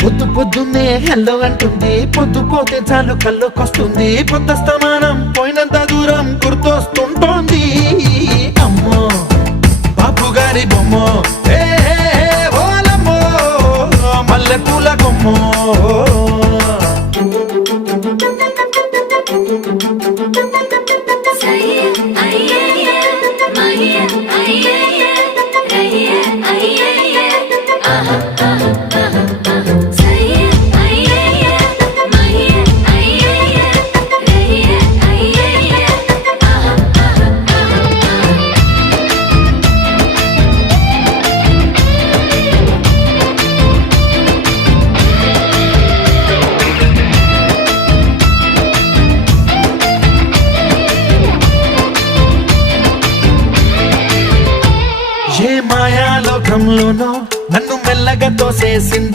పొద్దు పొద్దున్నే హెల్లో అంటుంది, పొద్దు పోతే చాలు కళ్ళొకొస్తుంది, పొద్దస్తమానం పోయినంత దూరం గుర్తొస్తుంటోంది. అమ్మో బాపు గారి బొమ్మో, ఓలమ్మో మల్లె పూల కొమ్మో. ఏ మాయాలోకంలోనో నన్ను మెల్లగా తోసేసింది